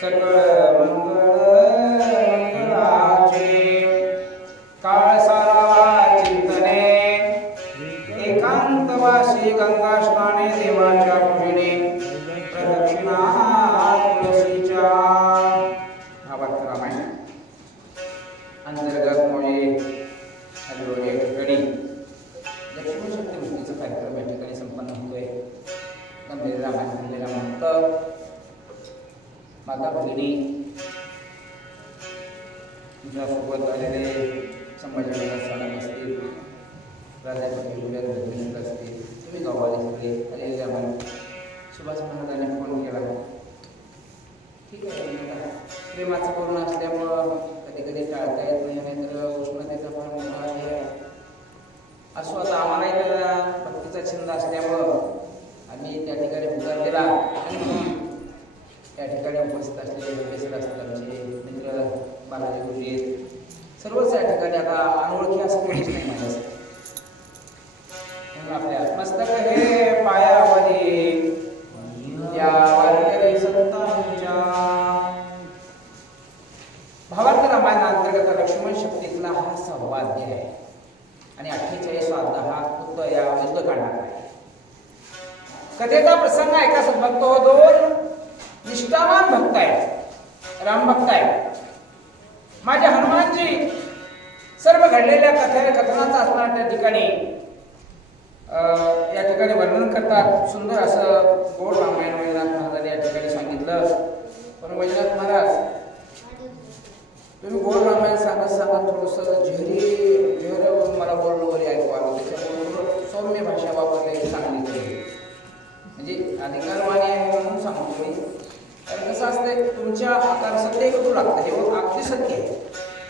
सकळ मंगळ मंगळाचे काळ सारावा चिंतने एकांतवासी गंगा स्नाने देवाच्या पूजने प्रदक्षिणा तुळशीच्या भावार्थ रामायण अंतर्गत मोये हलवडे गडी लक्ष्मी शक्तीमुक्तीचा कार्यक्रम या ठिकाणी संपन्न होतोय. गंभीर रामायण म्हणलेला म्हणतं माता भगिनी तुझ्यासोबत आलेले संभाजीनगर साधन असतील, राजापती उद्या धर्मेंद्र असतील, तुम्ही गावाले सगळे आलेले आम्हाला सुभाष महाराजांनी फोन केला. ठीक आहे, प्रेमाचं पूर्ण असल्यामुळं कधी कधी टाळता येत नाही, नाहीतर उष्णतेचा फार मोठा आहे. असो आता आम्हालाही तर भक्तीचा छंद असल्यामुळं आम्ही त्या ठिकाणी पुकार दिला. त्या ठिकाणी उपस्थित असलेले बेसर असतात आमचे मित्र बालाजी गुरुजी सर्वच या ठिकाणी आता अनोळखी असं कोणीच नाही माझ्यासाठी. म्हणून आपल्या मस्तक हे पायावरी त्या वारकरी संतांच्या भावार्थ रामायण अंतर्गत लक्ष्मण शक्तीतला हा 6वा अध्याय आहे आणि 48वां हा खुद्द या युद्धकांडात आहे. कथेचा प्रसंग आहे का सद्भक्त हो, 2 निष्ठावान भक्त आहेत, राम भक्त आहेत. माझे हनुमानजी सर्व घडलेल्या कथनाचा असणार त्या ठिकाणी या ठिकाणी वर्णन करतात. सुंदर असं गोड रामायण वैजनाथ महाराजांनी या ठिकाणी सांगितलं. पण वैजनाथ महाराज तुम्ही गोड रामायण सांगत थोडंसं झेहर मला बोलणं वगैरे ऐकू आलं, त्याच्यामुळे थोडं सौम्य भाषा वापरली चांगली तरी म्हणजे अधिकारवाणी आहे म्हणून सांगतो मी. कारण कसं असतंय तुमच्या आकार सत्य कटू लागतं, हे अगदी सत्य आहे,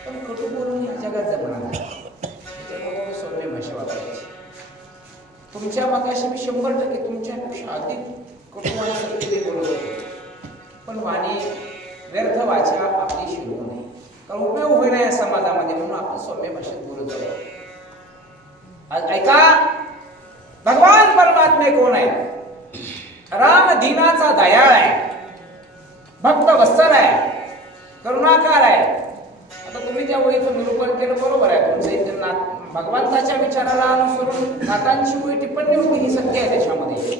पण कटू बोलून या जगात जगणार नाही, त्याच्यामुळे सौम्य भाषा वापरायची. तुमच्या मताशी मी 100% तुमच्यापेक्षा अधिक कटू आणि सत्य बोलत होतो, पण वाणी व्यर्थ वाचा आपली शिकवू नये, कारण उपयोग होईल या समाजामध्ये, म्हणून आपण सौम्य भाषेत बोलत आहोत. ऐका, भगवान परमात्मे कोण आहे? राम दीनाचा दयाळ आहे, भक्त वत्सल आहे, करुणाकार आहे. आता तुम्ही त्या ओळीचं निरूपण केलं बरोबर आहे. तुमचं इथे भगवंताच्या विचाराला अनुसरून नातांची ओळी टिप्पणी होती, ही सत्य आहे त्याच्यामध्ये.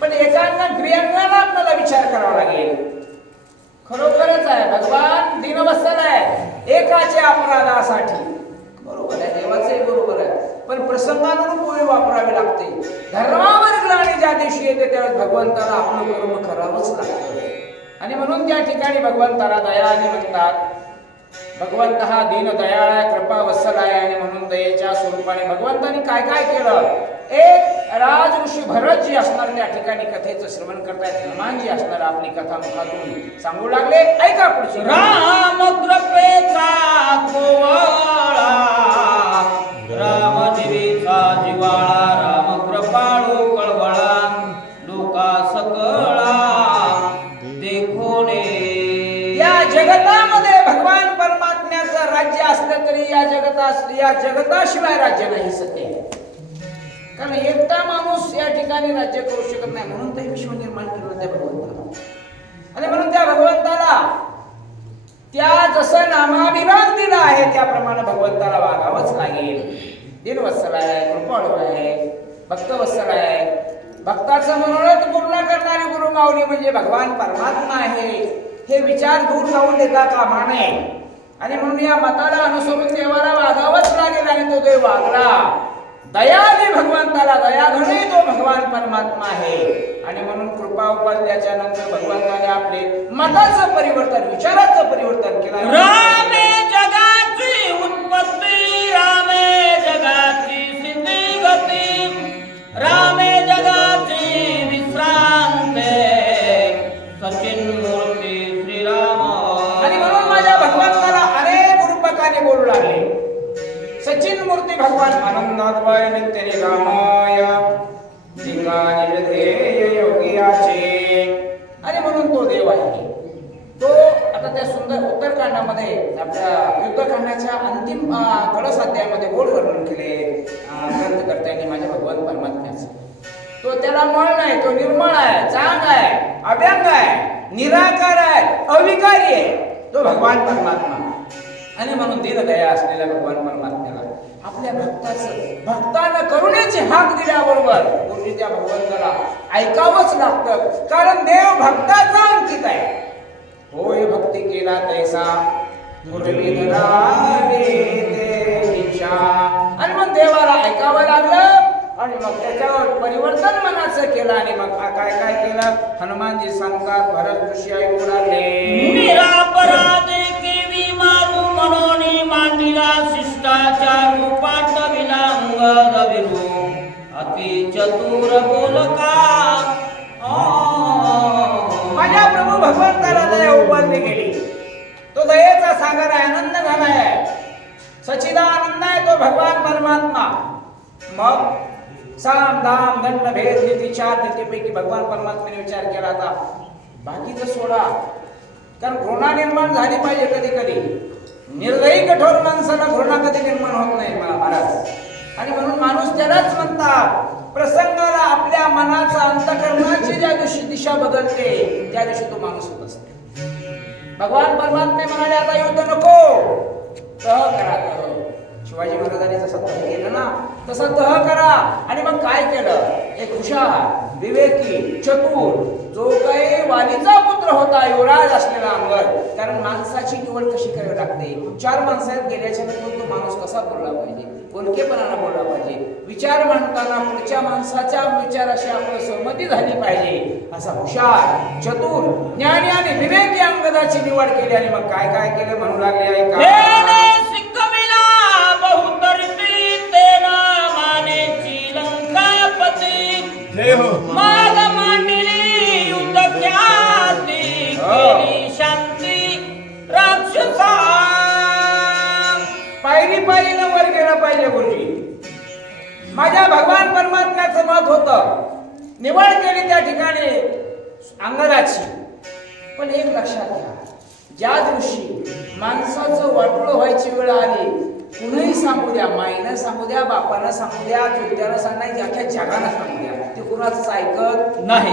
पण एकांना क्रियांगाला आपल्याला विचार करावा लागेल. खरोखरच आहे भगवान दीनवत्सल आहे, एकाच्या अपराधासाठी. बरोबर आहे, देवाचंही बरोबर आहे, पण प्रसंगानुरूप ओळी वापरावी लागते. धर्मावर ग्लानी ज्या दिवशी येते त्यावेळेस भगवंताला आपलं कर्म करावंच लागतं. आणि म्हणून त्या ठिकाणी भगवंताला दयाळाने म्हणतात. भगवंत हा दीन दयाळ आहे, कृपा वत्सल आहे, आणि म्हणून दयेच्या स्वरूपाने भगवंताने काय काय केलं. एक राज ऋषी भरत जी असणार त्या ठिकाणी कथेचं श्रवण करतायत, हनुमानजी असणार आपली कथा मुखातून सांगू लागले. ऐका पुढची. राम कृपेचा कोवळा, राम देवीचा जिवाळा, राम कृपाळू कळवळा, लोका सकळा देखोने. या जगतामध्ये भगवान परमात्म्याचं राज्य असलं तरी या जगताशिवाय राज्य नाही, सत्य आहे. कारण एकटा माणूस या ठिकाणी राज्य करू शकत नाही, म्हणून ते विश्व निर्माण केलं त्या भगवंताला. आणि म्हणून त्या भगवंताला त्या जसं नामाभिमान दिला आहे त्याप्रमाणे भगवंताला वागावंच लागेल. दीनवत्सल आहे, कृपाळू आहे, भक्तवत्सल आहे. भक्ताचं मनोरथ पूर्ण करणारी गुरु माऊली म्हणजे भगवान परमात्मा आहे, हे विचार दूर जाऊन देता कामा नये. आणि म्हणून या मताला अनुसरून देवाला वागावंच लागेल. आणि तो देव वागला. दयाने भगवंताला दयाघणे तो भगवान परमात्मा आहे. आणि म्हणून कृपा उपासल्याच्या नंतर भगवंताने आपले मताचं परिवर्तन, विचाराचं परिवर्तन केलं. रामे जगाची उत्पत्ती, रामे जगाची स्थिती गती, रामे जगाची विश्रांती, सचिन मूर्ती श्रीराम. आणि म्हणून माझ्या भगवंताला अनेक रूपकाने बोलू लागले. सचिन मूर्ती भगवान आनंदाद्वय नित्य निरामय ठिकाणी ध्येय योगियाचे. आणि म्हणून तो देव आहे. तो आता त्या सुंदर उत्तरकांडामध्ये आपल्या युद्धकांडाच्या अंतिम कळस अध्यायामध्ये गोड वर्णन केले ग्रंथकर्त्यांनी माझ्या भगवान परमात्म्याचं. तो त्याला मळ नाही, तो निर्मळ आहे, चांग आहे, अभ्यंग आहे, निराकार आहे, अविकारी आहे तो भगवान परमात्मा. आणि म्हणून दीनदया असलेल्या भगवान परमात्म्याला आपल्या भक्तानं करुणेची हाक दिल्याबरोबर पूर्वी त्या भगवंताला ऐकावंच लागतं. कारण देव भक्ताचा अंकित आहे. होय भक्ती केला तैसा मुरलीधरा देवीचा. आणि मग देवाला ऐकावं लागलं आणि मग त्याच्यावर परिवर्तन मनाचं केलं. आणि मग काय काय केलं हनुमानजी सांगतात भरत ऋषी ऐकू लागले. निरापराधे केवी मारू म्हणून मांडिला शिष्टाचार रूपात विलांगद विरू अति चतुर बोलका. माझ्या प्रभू भगवंताला दया उभारली गेली. तो दयेचा सागर आहे, आनंद झालाय आहे, सच्चिदानंद आहे तो भगवान परमात्मा. मग साम दाम दंड भेद नीती चार नीतीपैकी भगवान परमात्म्याने विचार केला. आता बाकीचं सोडा, कारण घृणा निर्माण झाली पाहिजे. कधी कधी निर्दयी कठोर माणसाला घृणा कधी निर्माण होत नाही महाराज. आणि म्हणून माणूस त्यालाच म्हणतात प्रसंगाला आपल्या मनाचा अंतःकरणाची ज्या दिवशी दिशा बदलते त्या दिवशी तो माणूस होत असतो. भगवान परमात्मे म्हणाले आता युद्ध नको, तह करा. तह शिवाजी महाराजांनी जसं तह केलं ना तसं तह करा. आणि मग काय केलं, एक हुशार विवेकी चतुर जो काही वालीचा पुत्र होता युवराज असलेला अंगद. कारण माणसाची निवड कशी करावी लागते. चार माणसात गेल्याच्या नंतर तो माणूस कसा बोलला पाहिजे, बोलकेपणाला बोलला पाहिजे. विचार मांडताना पुढच्या माणसाच्या विचाराशी आपलं सहमती झाली पाहिजे. असा हुशार चतुर ज्ञानी आणि विवेकी अंगदाची निवड केली. आणि मग काय काय केलं म्हणू लागले ऐका. माग मांडली युद्ध ख्याती केली शांती राक्षसा. पायरी पायरीनं वर गेलं पाहिजे गुरुजी. माझ्या भगवान परमात्म्याचं मत होतं, निवड केली त्या ठिकाणी अंगदाची. पण एक लक्षात घ्या, ज्या दिवशी माणसाचं वाटोळं व्हायची वेळ आली, कुणीही सांगू द्या, माईनं सांगू द्या, बापानं सांगू द्या, चुलत्यानं सांगायचं, अख्या जगानं सांगू द्या, ते कुणाचंच ऐकत नाही.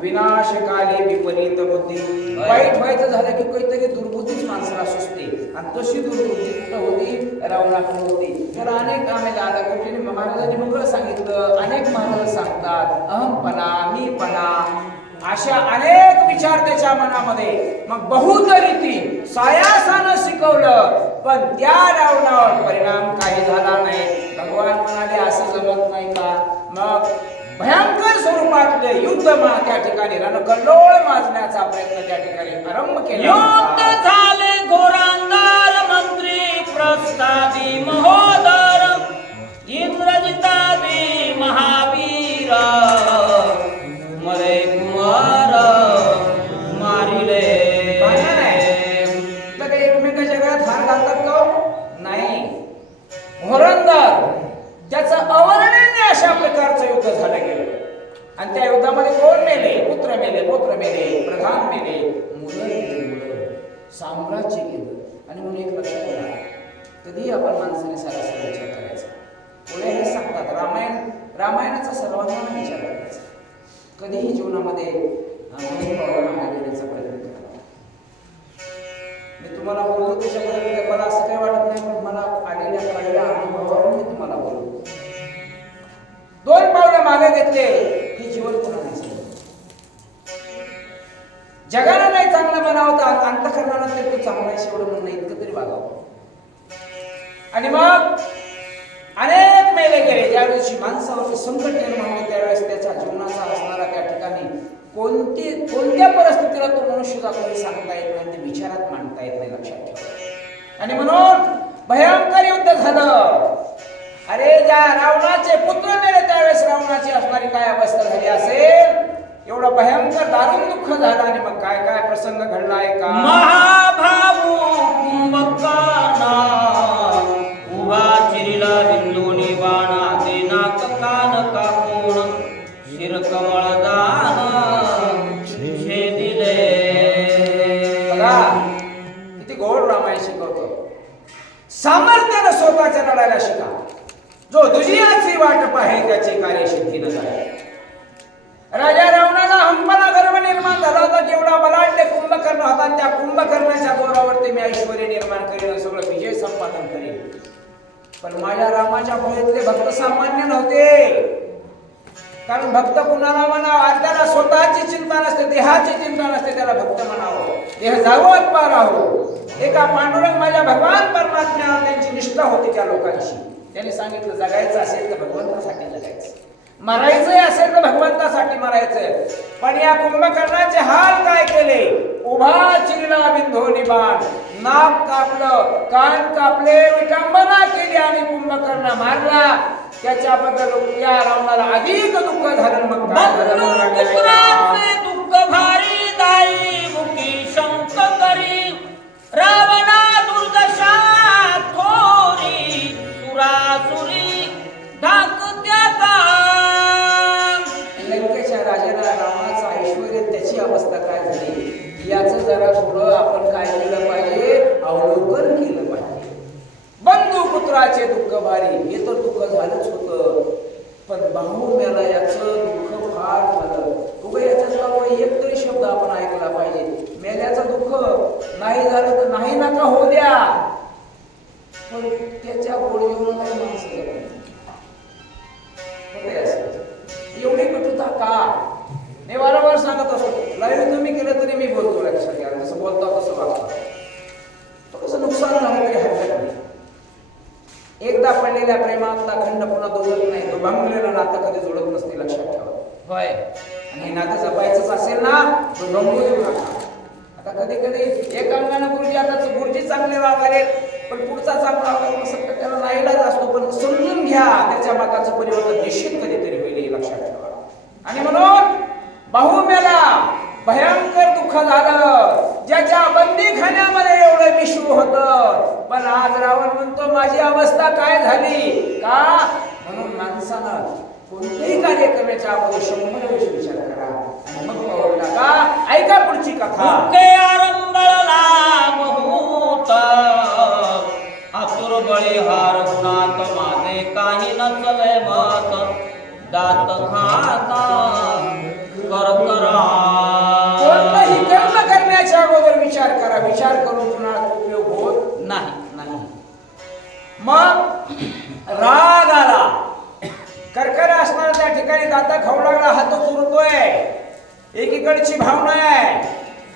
विनाशकाली विपरीत बुद्धी. वाईट व्हायचं झालं की काहीतरी दुर्बुद्धीच माणसाला सुचते. आणि तशी दुर्बुद्धी कुठं होती, रावणाकडे होती. त्याला अनेक कामे दादा गोष्टीने महाराजांनी मोकळं सांगितलं. अनेक महाराज सांगतात अहमपणा, मीपणा, अशा अनेक विचार त्याच्या मनामध्ये. मग बहुत रीती सायासानं शिकवलं, पण त्या रावणावर परिणाम काही झाला नाही. भगवान म्हणाले असं जमत नाही का. मग भयंकर स्वरूपातले युद्ध त्या ठिकाणी रणकल्लोळ माजण्याचा प्रयत्न त्या ठिकाणी आरंभ केला. युद्ध झाले घोरांदार मंत्री प्रस्तादी महोदर इंद्रजितादी महावीर मरे कुमार मारिले. एकमेकाच्या गळ्यात हार घालतात का नाही. घोरंदार ज्याचं अवर्णनीय अशा प्रकारचं युद्ध झालं गेलं. आणि त्या युद्धामध्ये कोण मेले, पुत्र मेले, पौत्र मेले, प्रधान मेले, मुलं गेले, मुलं, साम्राज्य गेलं. आणि म्हणून एक लक्षात घ्या, कधी आपण माणसाने सारासार विचार करायचा. पुढे हे सांगतात रामायणाचा सर्वांना विचार करायचा. कधीही जीवनामध्ये मागे घेण्याचा प्रयत्न करा. मी तुम्हाला बोलतो त्याच्याबद्दल मला असं काही वाटत नाही, पण मला आलेल्या कळलेल्या अनुभवावरून मी तुम्हाला बोलतो. 2 पावलं मागे घेतले की जीवन पुन्हा नाही. जगाला नाही चांगलं म्हणावं तर अंतःकरणाला तरी तो चांगला आहे एवढं म्हणणं इतकं तरी वागावं. आणि मग अनेक मेले गेले. ज्या दिवशी माणसावर संकट निर्माण होते त्यावेळेस त्याच्या जीवनाचा असणारा त्या ठिकाणी कोणत्या परिस्थितीला तो मनुष्य जातो हे सांगता येत नाही, ते विचारात मांडता येत नाही. लक्षात ठेवा. आणि म्हणून भयंकर युद्ध झालं. अरे ज्या रावणाचे पुत्र मेले त्यावेळेस रावणाची असणारी काय अवस्था झाली असेल, एवढं भयंकर दारुण दुःख झालं. आणि मग काय काय प्रसंग घडलाय का. महाभाऊ कुंभकर्णा उभा चिरिला बिंदूनी बाणा ते नाक कान कापून शिर कमळ दान छेदिले. बघा किती गोड रामायण शिकवतो. सामर्थ्यानं स्वतःच्या लढायला शिका. जो दुजियाची वाट पाहे त्याची कार्यसिद्धी न जाय. राजा रावणाला हंपना गर्व निर्माण झाला होता. केवढा बलाढ्य कुंभकर्ण होता. त्या कुंभकर्णाच्या जोरावरती मी ऐश्वर्य निर्माण करेन, सगळं विजय संपादन करेन. पण माझ्या रामाच्या भोवतीतले भक्त सामान्य नव्हते. कारण भक्त कुणाला म्हणावं, त्याला स्वतःची चिंता नसते, देहाची चिंता नसते, त्याला भक्त म्हणावं. देह जावो अथवा राहो. एका पांडुरंग माझ्या भगवान परमात्म्यावर त्यांची निष्ठा होती त्या लोकांची. त्यांनी सांगितलं, जगायचं असेल तर भगवंतासाठी जगायचं, मरायचंय असेल तर भगवंतासाठी मरायचंय. पण या कुंभकर्णाचे हाल काय केले? उभा चिरला बिंधोनी बाण, नाक कापलं, कान कापले, विटंबना केली आणि कुंभकर्ण मारला. त्याच्याबद्दल या रावणाला अधिक दुःख झालं. मग काय झालं? दुःख भारी दाई मुखी शंक करी, रावणा दुर्दशा थोरी, सुरासुरी धाकत्या काम. लंकेच्या राजाला रावणाचं ऐश्वर्य, त्याची अवस्था काय झाली याचं जरा थोडं आपण काय केलं पाहिजे, अवलोकन केलं पाहिजे. बंधू पुत्राचे दुःख भारी, हे तर दुःख झालंच होतं, पण भाऊ मेला याचं दुःख फार झालं. उभं याच्यात एक तरी शब्द आपण ऐकला पाहिजे. मेल्याचं दुःख नाही झालं तर नाही नका होऊ द्या, पण त्याच्या गोड येऊन नाही माणसं एवढी कटुता का? मी वारंवार सांगत असतो, लाईव्ह तुम्ही केलं तरी मी बोलतो, लक्षात घ्या. जसं बोलता तसं वागता, थोडंसं नुकसान झालं तरी हरकत नाही. एकदा पडलेल्या प्रेमातला खंड पुन्हा दोघत नाही, तो भांगलेलं नातं कधी जोडत नसते, लक्षात ठेवा. होय, आणि हे नातं जपायचंच असेल ना, तो रंगू देऊ नका. आता कधी कधी एक अंगानं गुरुजी, आता गुरुजी चांगले वागाले पण पुढचा चांगला वागायला त्याला नाईलाज असतो, पण समजून घ्या त्याच्या मागाचं परिवर्तन निश्चित कधीतरी होईल, हे लक्षात ठेवा. आणि म्हणून भाऊ मेला, भयंकर दुःख झालं. ज्याच्या बंदीखान्यामध्ये एवढं विश्व होतं, पण आज रावण म्हणतो माझी अवस्था काय झाली का? म्हणून माणसानं कोणतेही कार्य करण्याच्या अगोदर 100 वेळेस विचार करा आणि मग पाऊल टाका. ऐका पुढची कथा. आरंभला बहुत आतुर बळीहार गुणात माझे काही नचले मत, दात खाता कोणताही कर्म करण्याच्या अगोदर विचार करा. विचार करून पुन्हा उपयोग होत नाही. मग राग आला, करकर असणारा त्या ठिकाणी दाता खाऊ लागला, हात चुरतोय. एकीकडची भावना आहे,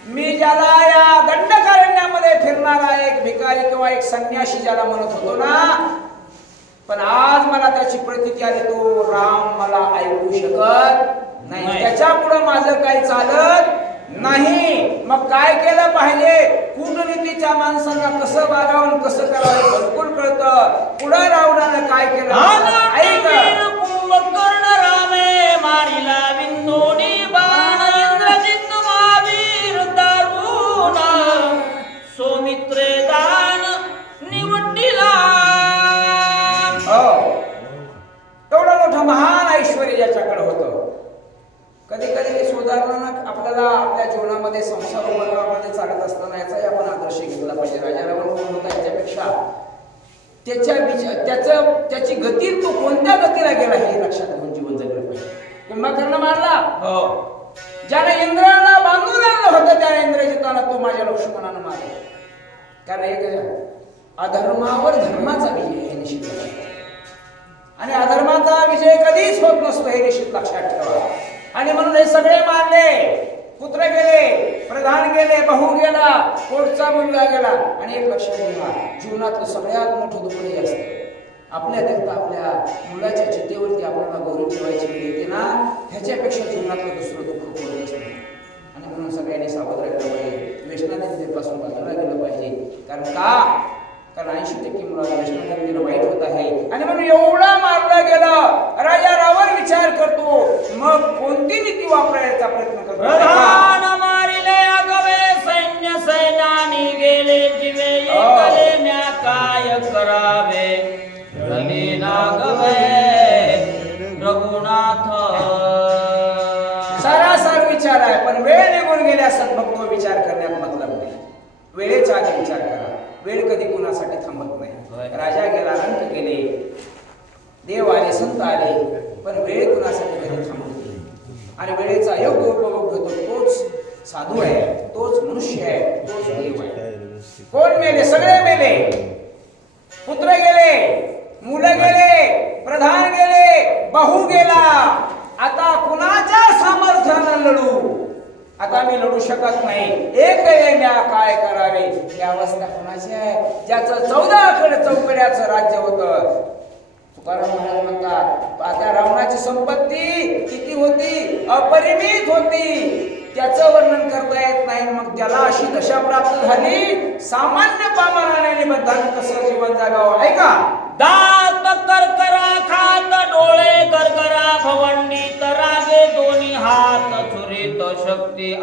मी ज्याला या दंडकारण्यामध्ये फिरणारा एक भिकारी किंवा एक संन्यासी ज्याला म्हणत होतो ना, पण आज मला त्याची प्रतीती आली, तो राम मला ऐकू शकत नाही, त्याच्या पुढे माझं काही चालत नाही. मग काय केलं पाहिजे? कूटनीतीच्या माणसांना कसं वागावं, कसं करावं भरपूर कळतं. पुढे रावणानं काय केलं? कुंभकर्ण रामे मारिला बिंदोनी बाण, इंद्रजित महावीर दारुण, सौमित्रे दान निवडीला. एवढं मोठं महान ऐश्वर्य ज्याच्याकडे होतं. कधी कधी सुधारणा आपल्याला आपल्या जीवनामध्ये, संसार उभारण्यामध्ये चालत असताना याचाही आपण आदर्श घेतला पाहिजे. राजा रावण कोण होता याच्यापेक्षा त्याची गती, तो कोणत्या गतीला गेला हे लक्षात घेऊन जीवन जगलं पाहिजे. कुंभकर्ण मारला, ज्याने इंद्राला बांधून आणलं होतं त्या इंद्रजिताला तो माझ्या लक्ष्मणानं मारला. कारण एक अधर्मावर धर्माचा विजय हे निश्चित लक्षात, आणि अधर्माचा विजय कधीच होत नसतो हे निश्चित लक्षात ठेवा. आणि म्हणून हे सगळे मारले, पुत्र गेले, प्रधान गेले, भाऊ गेला, पोटचा मुलगा गेला. आणि एक लक्षात घ्या, जीवनातलं सगळ्यात मोठं दुःख हे असतं, आपल्याकरता आपल्या मुलाच्या चितेवरती आपल्याला गौरव ठेवायची वेळ येते ना, ह्याच्यापेक्षा जीवनातलं दुसरं दुःख कोणतंच नाही. आणि म्हणून सगळ्यांनी सावध राहिलं पाहिजे, व्यसनाधीनतेपासून बाजूला गेलं पाहिजे. कारण 80% मुलाला व्यसनाधीनतेनं वाईट होत आहे. आणि म्हणून एवढा मारला गेला, राजा रावण विचार करतो, मग कोणती नीती वापरायचा प्रयत्न करतो? प्रधान मारिले अगवे, सैन्य सैनानी गेले जीवे, एकले म्या काय करावे, रवी नागवे रघुनाथ. सरासर विचार आहे, पण वेळ निघून गेल्या सद्भक्त विचार करण्यात मतलब नाही. वेळेच्या आधी विचार करा, वेळ कधी कोणासाठी थांबत नाही. राजा गेला, रंक गेले, देव आले, संत आले, पण वेळ कोणासाठी कधी थांबत नाही. आणि वेळेचा योग्य उपभोग घेतो तोच साधू आहे, तोच मनुष्य आहे, कोण मेले? सगळे मेले. पुत्र गेले, मुलं गेले, प्रधान गेले, बहु गेला. आता कुणाच्या सामर्थ्यानं लढू? आता मी लढू शकत नाही. एक येण्या काय करावे? ही अवस्था कुणाची आहे? ज्याचं 14 चौकड्याचं राज्य होतं. तुकाराम महाराज म्हणतात आता रावणाची संपत्ती किती होती? अपरिमित होती. त्याचं वर्णन करता येत नाही. मग ज्याला अशी दशा प्राप्त झाली, सामान्य पामराने बद्धाने कसं जीवन जगावं? ऐका. दात करकरा खात डोळे करकरा भवंडीत रागे दोन्ही हात छुरीत शक्ती